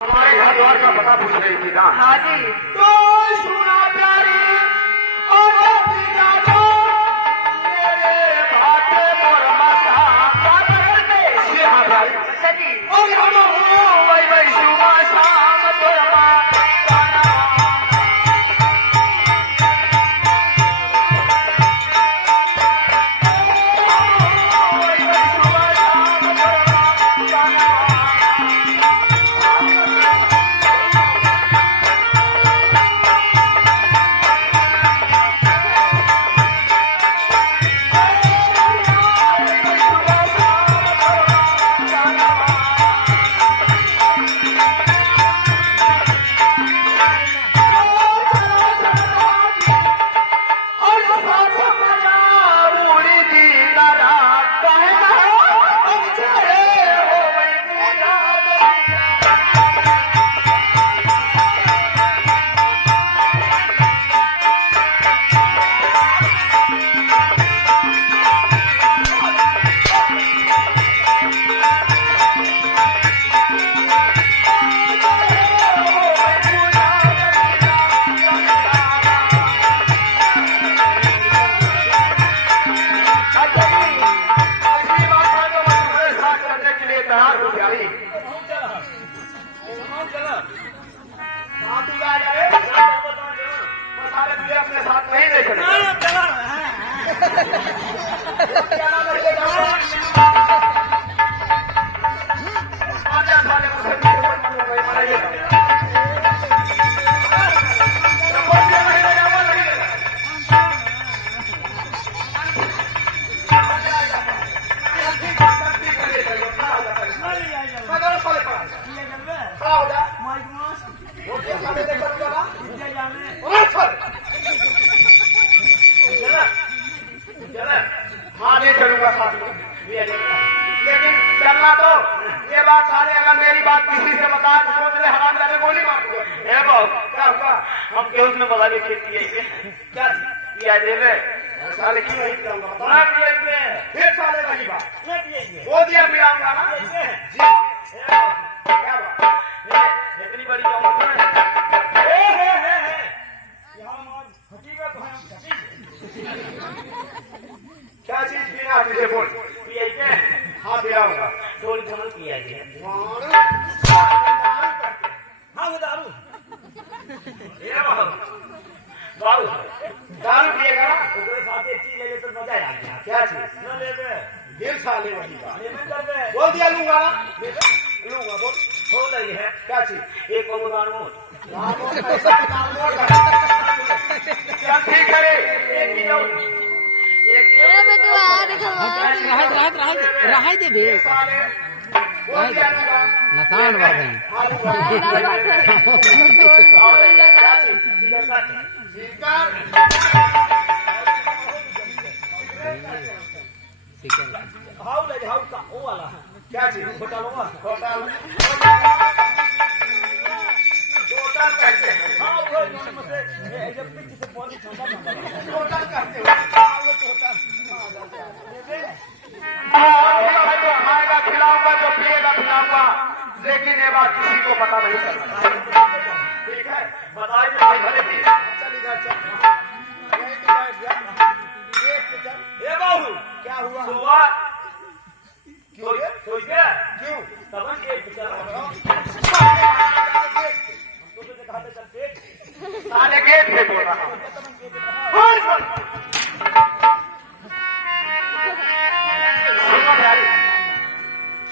हमारे घर द्वार का पता पूछ रही थी ना। हाँ जी। तो सुना प्यारी और दीदा दो मेरे भाटे मोर माता बात करके ये हाँ प्यारी। अच्छा जी। और हम हो वही सुबह शाम तोर माँ अपने साथ नहीं ले चले। हाँ नहीं चलूंगा साथ में, लेकिन चलना तो ये बात सारे अगर मेरी बात किसी से बता तो सोच ले हराम जाने गोली मार दूंगा। ए बाबू क्या हुआ? हम केहू में बता के खेती है क्या किया देवे साले की वही करूंगा बता दिए फिर साले वही बात वो दिया मिलाऊंगा ना जी। क्या बात इतनी बड़ी क्या चीज पीना तुझे बोल हाँ पिलाऊंगा थोड़ी थोड़ी पिया जी। हाँ वो दारू दारू दारू पिएगा ना उसके साथ एक चीज ले तो मजा आ गया। क्या चीज न ले दे दिल साले वही बात ले बोल दिया लूंगा ना लूंगा बोल हो रही है क्या चीज एक अनुदान मोट क्या ठीक है एक किलो ए बेटुआ देखो रहाई दे बे बोल दिया लूंगा नकान बात है क्या चीज हाउ ले हाउ का ओ वाला क्या चीज होटल होगा होटल होटल कहते हैं हाँ वो दोनों में से जब पिच से बॉडी ठंडा ठंडा होटल कहते हैं जो खाएगा खिलाऊंगा जो पिएगा पिलाऊंगा, लेकिन ये बात किसी को पता नहीं चलता। ठीक है बताइए भाई भले भी चल इधर चल ए बाबू क्या हुआ सुबह क्यों सोच गया क्यों तब के पिक्चर साले गेट पे बोल रहा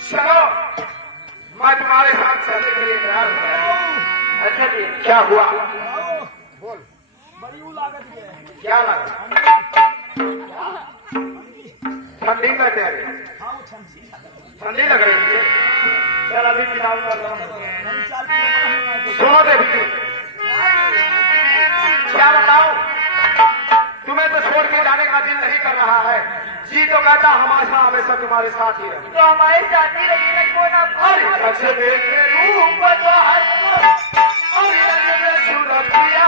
चलो मैं तुम्हारे साथ चलने के लिए तैयार हूँ। अच्छा जी क्या हुआ बोल बड़ी वो लागत है क्या लगा ठंडी कहते हैं हाँ वो ठंडी ठंडी लग रही है चल अभी पिलाऊंगा हम चाल के सुनो देवी क्या बताओ तुम्हें तो छोड़ के जाने का दिल नहीं कर रहा है। जी तो कहता हमेशा हमेशा तुम्हारे साथ ही रहे तो हमारे साथ ही रही ना कौन आप अच्छे देखे रूप तो हर सुरतिया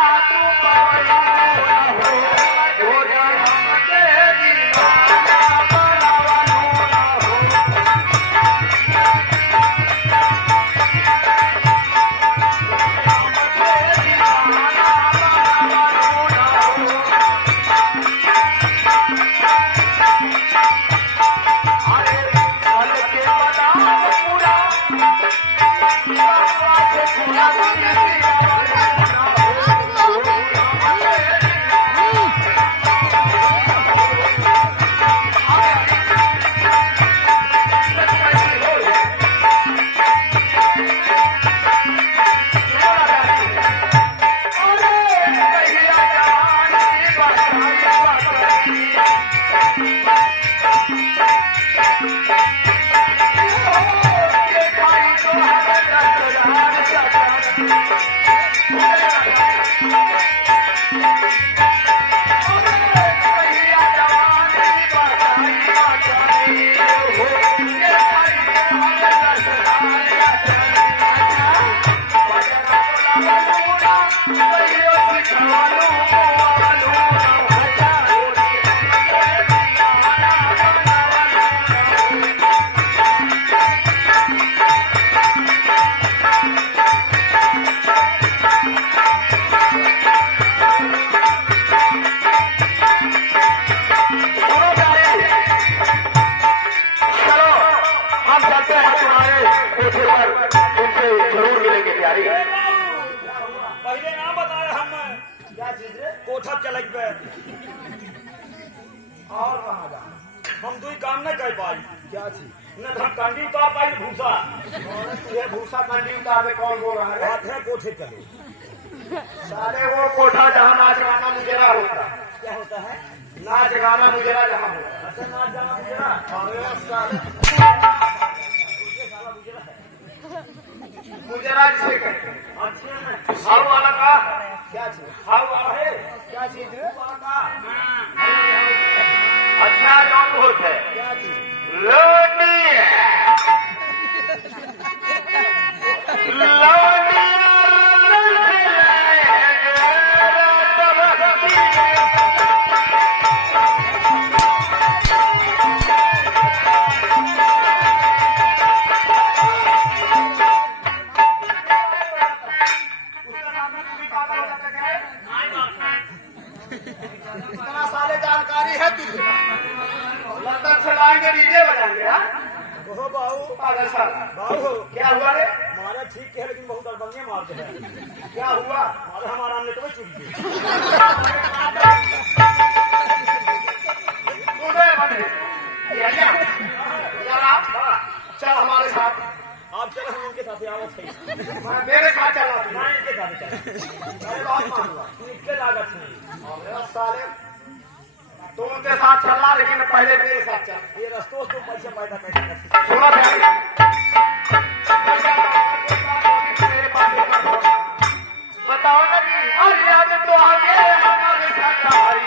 पहले ना बताया हम क्या चीज है? कोठा चल पे और कहाँ जा? हम दुई काम नहीं कर पाई क्या चीज? न धन कांडी उतार पाई न भूसा ये भूसा कांडी उतार में कौन बोल रहा है? बात है कोठे चलो सारे वो कोठा जहाँ नाच गाना मुजरा होता है। क्या होता है नाच गाना मुजरा जहाँ होता है। अच्छा नाच जाना गुजरा अरे साले, साला गुजरा है मुजरा जिसे कहते हैं। अच्छा हाउ वाला का क्या चीज? हाउ वाला है क्या चीज है? वाला का अच्छा जौन होता है क्या चीज लोटी लोटी इतना सारे जानकारी है तुझे? लंदन से लाएंगे डीजे बजाएंगे हाँ? ओहो बाबू पागल साला। बाबू क्या हुआ रे? मारा ठीक है लेकिन बहुत अड़बंगे मारते हैं क्या हुआ? मारे हमारा हमने तो चुप गए सुने बने ये क्या? यार आप चल हमारे साथ। आप चलो हम उनके साथ आओ सही मेरे साथ चला तू। ना इनके साथ चलो अरे बात मानूंगा। इनके लागत नहीं अरे साले तू उनके साथ चलना लेकिन पहले मेरे साथ चल। ये रस्तों से पैसा पैदा कैसे कर सुना प्यारी? बताओ ना जी। अरे आज तो आगे हमारे साथ आई।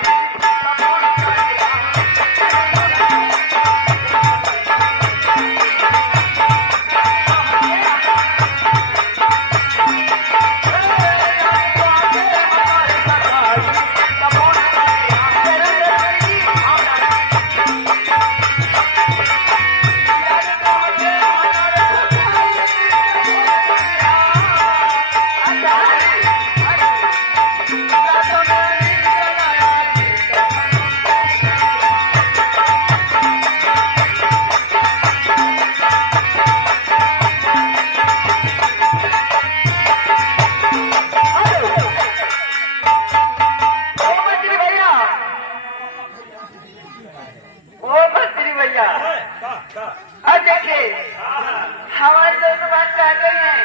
हमारी दोनों बात कर रही हैं।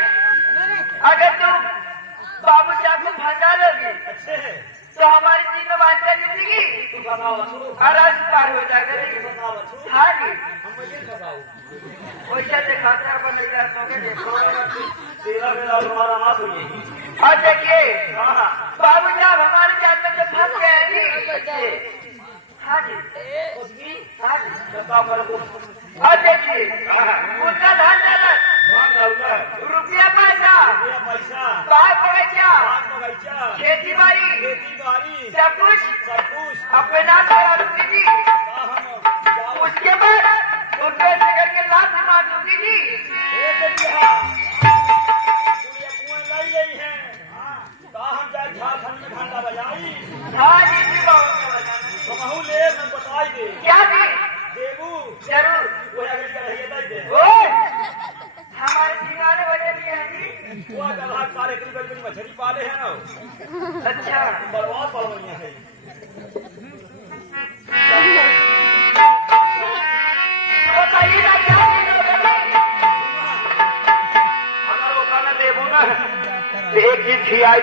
अगर तुम बाबू साहब को फंसा लोगी अच्छे है तो हमारी तीनों बात कर जिंदगी तू बताओ अच्छू आराम पार हो जाएगा। बताओ अच्छू हाँ जी हम मुझे बताओ वैसा दिखाते हैं अपन तेरा मेरा तुम्हारा ना सुनिए और देखिए बाबू साहब हमारे जान में जब फंस गए जी बच्चे। हाँ जी हाँ जी बताओ मेरे को और देखिए उनका धन दौलत मान डालना रुपया पैसा मेरा पैसा बाग बगीचा बाग बगीचा खेती बाड़ी खेती बाड़ी सब कुछ सब कुछ अपने नाम करा दूंगी जी। हम जाओ उसके बाद उनके से करके लाख मार दूंगी जी। एक बिहार पूरी कुएं लाई गई है कहा हम जाए झारखंड में घंटा बजाई हाँ जी जी बाबू हमहू ले मैं बताई दे क्या जी देबू जरूर वो अगर कर रही है दे ओ हमारे सिंगारे बजे भी हैं जी। हमारे इतनी बड़ी बड़ी मछली पाले हैं ना अच्छा बर्बाद पड़ गई है बताइए ना क्या अगर वो खाना देबू ना तो एक ही खियाई